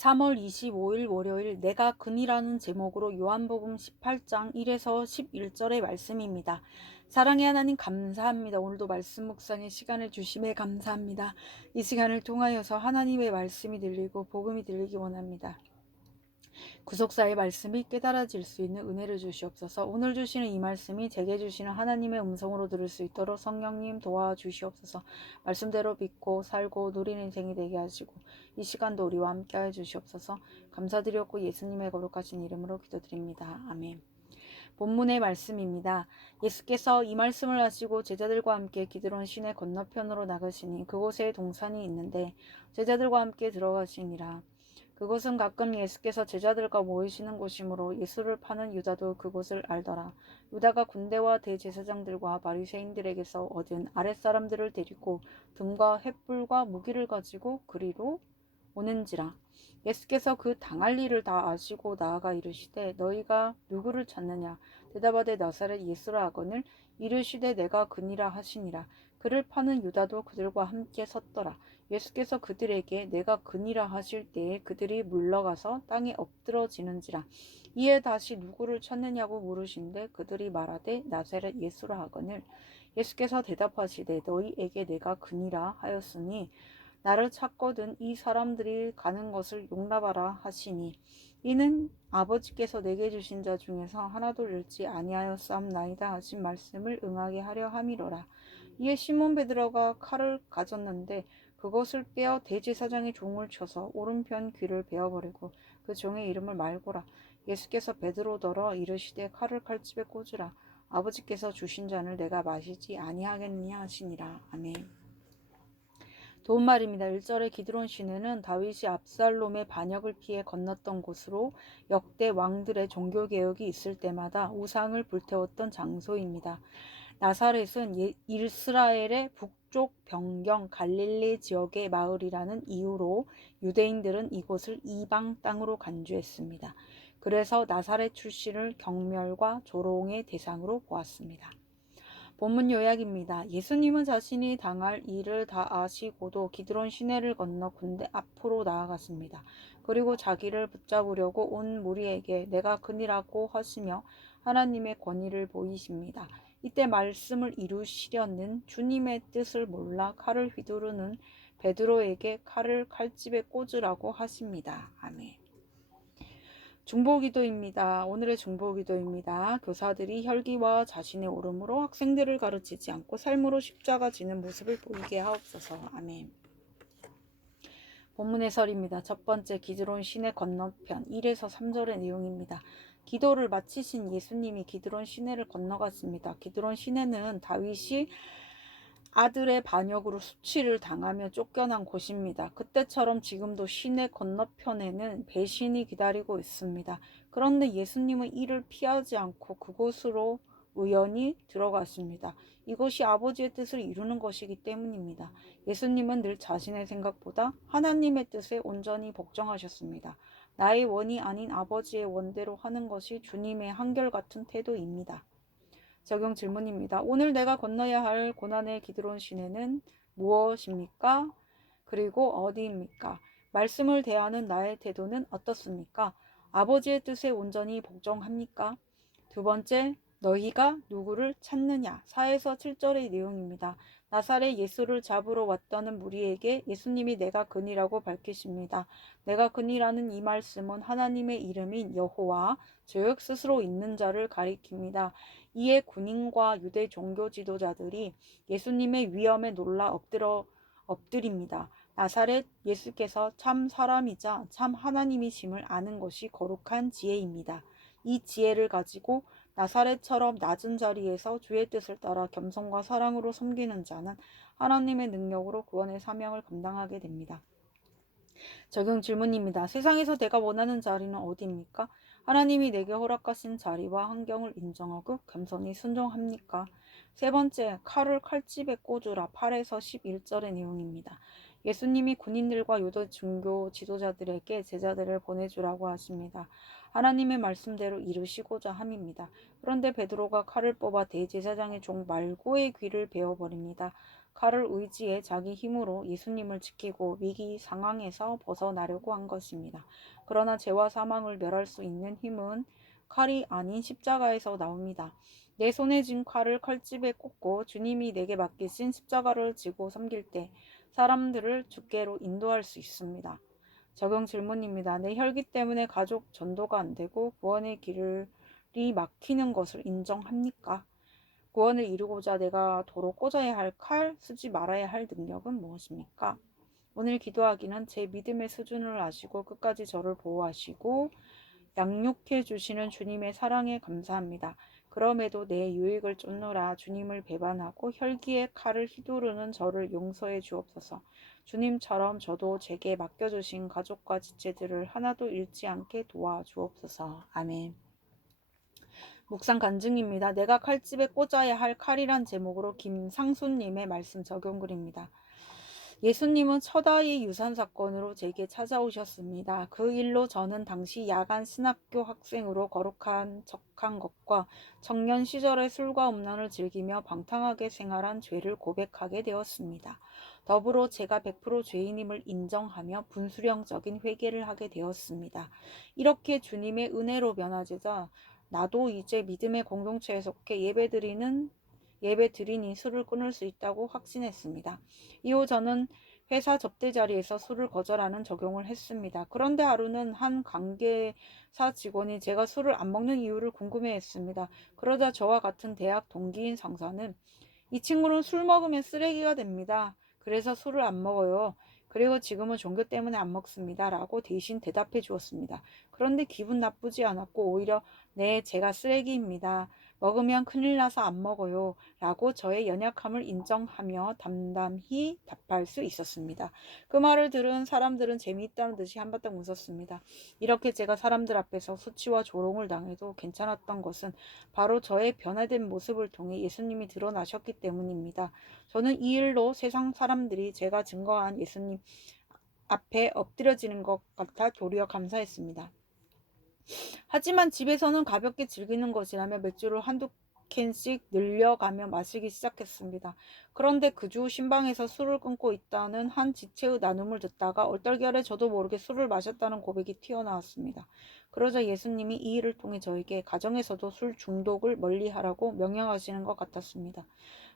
3월 25일 월요일 내가 근이라는 제목으로 요한복음 18장 1에서 11절의 말씀입니다. 사랑의 하나님 감사합니다. 오늘도 말씀 묵상의 시간을 주심에 감사합니다. 이 시간을 통하여서 하나님의 말씀이 들리고 복음이 들리기 원합니다. 구속사의 말씀이 깨달아질 수 있는 은혜를 주시옵소서. 오늘 주시는 이 말씀이 제게 주시는 하나님의 음성으로 들을 수 있도록 성령님 도와주시옵소서. 말씀대로 믿고 살고 누리는 인생이 되게 하시고 이 시간도 우리와 함께 해 주시옵소서. 감사드렸고 예수님의 거룩하신 이름으로 기도드립니다. 아멘. 본문의 말씀입니다. 예수께서 이 말씀을 하시고 제자들과 함께 기드론 시내 건너편으로 나가시니 그곳에 동산이 있는데 제자들과 함께 들어가시니라. 그곳은 가끔 예수께서 제자들과 모이시는 곳이므로 예수를 파는 유다도 그곳을 알더라. 유다가 군대와 대제사장들과 바리새인들에게서 얻은 아랫사람들을 데리고 등과 횃불과 무기를 가지고 그리로 오는지라. 예수께서 그 당할 일을 다 아시고 나아가 이르시되 너희가 누구를 찾느냐. 대답하되 나사렛 예수라 하거늘 이르시되 내가 그니라 하시니라. 그를 파는 유다도 그들과 함께 섰더라. 예수께서 그들에게 내가 그니라 하실 때에 그들이 물러가서 땅에 엎드러지는지라. 이에 다시 누구를 찾느냐고 물으신데 그들이 말하되 나사렛 예수라 하거늘 예수께서 대답하시되 너희에게 내가 그니라 하였으니 나를 찾거든 이 사람들이 가는 것을 용납하라 하시니 이는 아버지께서 내게 주신 자 중에서 하나도 잃지 아니하였사옵나이다 하신 말씀을 응하게 하려 함이로라. 이에 시몬 베드로가 칼을 가졌는데 그것을 빼어 대제사장의 종을 쳐서 오른편 귀를 베어버리고 그 종의 이름을 말고라. 예수께서 베드로더러 이르시되 칼을 칼집에 꽂으라. 아버지께서 주신 잔을 내가 마시지 아니하겠느냐 하시니라. 아멘. 도움말입니다. 1절의 기드론 시내는 다윗이 압살롬의 반역을 피해 건넜던 곳으로 역대 왕들의 종교개혁이 있을 때마다 우상을 불태웠던 장소입니다. 나사렛은 이스라엘의 북쪽 변경 갈릴리 지역의 마을이라는 이유로 유대인들은 이곳을 이방 땅으로 간주했습니다. 그래서 나사렛 출신을 경멸과 조롱의 대상으로 보았습니다. 본문 요약입니다. 예수님은 자신이 당할 일을 다 아시고도 기드론 시내를 건너 군대 앞으로 나아갔습니다. 그리고 자기를 붙잡으려고 온 무리에게 내가 그니라고 하시며 하나님의 권위를 보이십니다. 이때 말씀을 이루시려는 주님의 뜻을 몰라 칼을 휘두르는 베드로에게 칼을 칼집에 꽂으라고 하십니다. 아멘. 중보기도입니다. 오늘의 중보기도입니다. 교사들이 혈기와 자신의 오름으로 학생들을 가르치지 않고 삶으로 십자가 지는 모습을 보이게 하옵소서. 아멘. 본문 해설입니다. 첫 번째, 기드론 시내 건너편 1에서 3절의 내용입니다. 기도를 마치신 예수님이 기드론 시내를 건너갔습니다. 기드론 시내는 다윗이 아들의 반역으로 수치를 당하며 쫓겨난 곳입니다. 그때처럼 지금도 시내 건너편에는 배신이 기다리고 있습니다. 그런데 예수님은 이를 피하지 않고 그곳으로 우연히 들어갔습니다. 이것이 아버지의 뜻을 이루는 것이기 때문입니다. 예수님은 늘 자신의 생각보다 하나님의 뜻에 온전히 복종하셨습니다. 나의 원이 아닌 아버지의 원대로 하는 것이 주님의 한결같은 태도입니다. 적용 질문입니다. 오늘 내가 건너야 할 고난의 기드론 시내는 무엇입니까? 그리고 어디입니까? 말씀을 대하는 나의 태도는 어떻습니까? 아버지의 뜻에 온전히 복종합니까? 두 번째, 너희가 누구를 찾느냐? 4에서 7절의 내용입니다. 나사렛 예수를 잡으러 왔다는 무리에게 예수님이 내가 그니라고 밝히십니다. 내가 그니라는 이 말씀은 하나님의 이름인 여호와, 즉 스스로 있는 자를 가리킵니다. 이에 군인과 유대 종교 지도자들이 예수님의 위엄에 놀라 엎드립니다. 나사렛 예수께서 참 사람이자 참 하나님이심을 아는 것이 거룩한 지혜입니다. 이 지혜를 가지고 나사렛처럼 낮은 자리에서 주의 뜻을 따라 겸손과 사랑으로 섬기는 자는 하나님의 능력으로 구원의 사명을 감당하게 됩니다. 적용 질문입니다. 세상에서 내가 원하는 자리는 어디입니까? 하나님이 내게 허락하신 자리와 환경을 인정하고 겸손히 순종합니까? 세 번째, 칼을 칼집에 꽂으라 8에서 11절의 내용입니다. 예수님이 군인들과 유대 종교 지도자들에게 제자들을 보내주라고 하십니다. 하나님의 말씀대로 이루시고자 함입니다. 그런데 베드로가 칼을 뽑아 대제사장의 종 말고의 귀를 베어버립니다. 칼을 의지해 자기 힘으로 예수님을 지키고 위기 상황에서 벗어나려고 한 것입니다. 그러나 죄와 사망을 멸할 수 있는 힘은 칼이 아닌 십자가에서 나옵니다. 내 손에 쥔 칼을 칼집에 꽂고 주님이 내게 맡기신 십자가를 지고 섬길 때 사람들을 주께로 인도할 수 있습니다. 적용 질문입니다. 내 혈기 때문에 가족 전도가 안 되고 구원의 길이 막히는 것을 인정합니까? 구원을 이루고자 내가 도로 꽂아야 할 칼, 쓰지 말아야 할 능력은 무엇입니까? 오늘 기도하기는 제 믿음의 수준을 아시고 끝까지 저를 보호하시고 양육해 주시는 주님의 사랑에 감사합니다. 그럼에도 내 유익을 쫓노라 주님을 배반하고 혈기의 칼을 휘두르는 저를 용서해 주옵소서. 주님처럼 저도 제게 맡겨주신 가족과 지체들을 하나도 잃지 않게 도와주옵소서. 아멘. 묵상 간증입니다. 내가 칼집에 꽂아야 할 칼이란 제목으로 김상수님의 말씀 적용글입니다. 예수님은 첫아이 유산 사건으로 제게 찾아오셨습니다. 그 일로 저는 당시 야간 신학교 학생으로 거룩한 척한 것과 청년 시절의 술과 음란을 즐기며 방탕하게 생활한 죄를 고백하게 되었습니다. 더불어 제가 100% 죄인임을 인정하며 분수령적인 회개를 하게 되었습니다. 이렇게 주님의 은혜로 변화되자 나도 이제 믿음의 공동체에 속해 예배 드리니 술을 끊을 수 있다고 확신했습니다. 이후 저는 회사 접대 자리에서 술을 거절하는 적용을 했습니다. 그런데 하루는 한 관계사 직원이 제가 술을 안 먹는 이유를 궁금해했습니다. 그러자 저와 같은 대학 동기인 상사는 이 친구는 술 먹으면 쓰레기가 됩니다. 그래서 술을 안 먹어요. 그리고 지금은 종교 때문에 안 먹습니다. 라고 대신 대답해 주었습니다. 그런데 기분 나쁘지 않았고 오히려 네, 제가 쓰레기입니다. 먹으면 큰일 나서 안 먹어요. 라고 저의 연약함을 인정하며 담담히 답할 수 있었습니다. 그 말을 들은 사람들은 재미있다는 듯이 한바탕 웃었습니다. 이렇게 제가 사람들 앞에서 수치와 조롱을 당해도 괜찮았던 것은 바로 저의 변화된 모습을 통해 예수님이 드러나셨기 때문입니다. 저는 이 일로 세상 사람들이 제가 증거한 예수님 앞에 엎드려지는 것 같아 도리어 감사했습니다. 하지만 집에서는 가볍게 즐기는 것이라며 맥주를 한두 캔씩 늘려가며 마시기 시작했습니다. 그런데 그 주 신방에서 술을 끊고 있다는 한 지체의 나눔을 듣다가 얼떨결에 저도 모르게 술을 마셨다는 고백이 튀어나왔습니다. 그러자 예수님이 이 일을 통해 저에게 가정에서도 술 중독을 멀리하라고 명령하시는 것 같았습니다.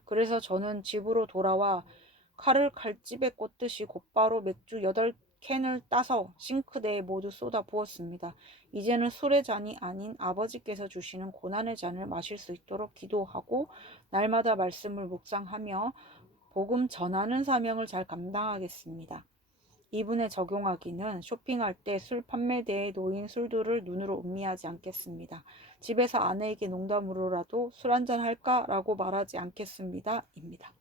그래서 저는 집으로 돌아와 칼을 칼집에 꽂듯이 곧바로 맥주 8캔을 따서 싱크대에 모두 쏟아 부었습니다. 이제는 술의 잔이 아닌 아버지께서 주시는 고난의 잔을 마실 수 있도록 기도하고 날마다 말씀을 묵상하며 복음 전하는 사명을 잘 감당하겠습니다. 이분에 적용하기는 쇼핑할 때 술 판매대에 놓인 술들을 눈으로 음미하지 않겠습니다. 집에서 아내에게 농담으로라도 술 한잔 할까? 라고 말하지 않겠습니다. 입니다.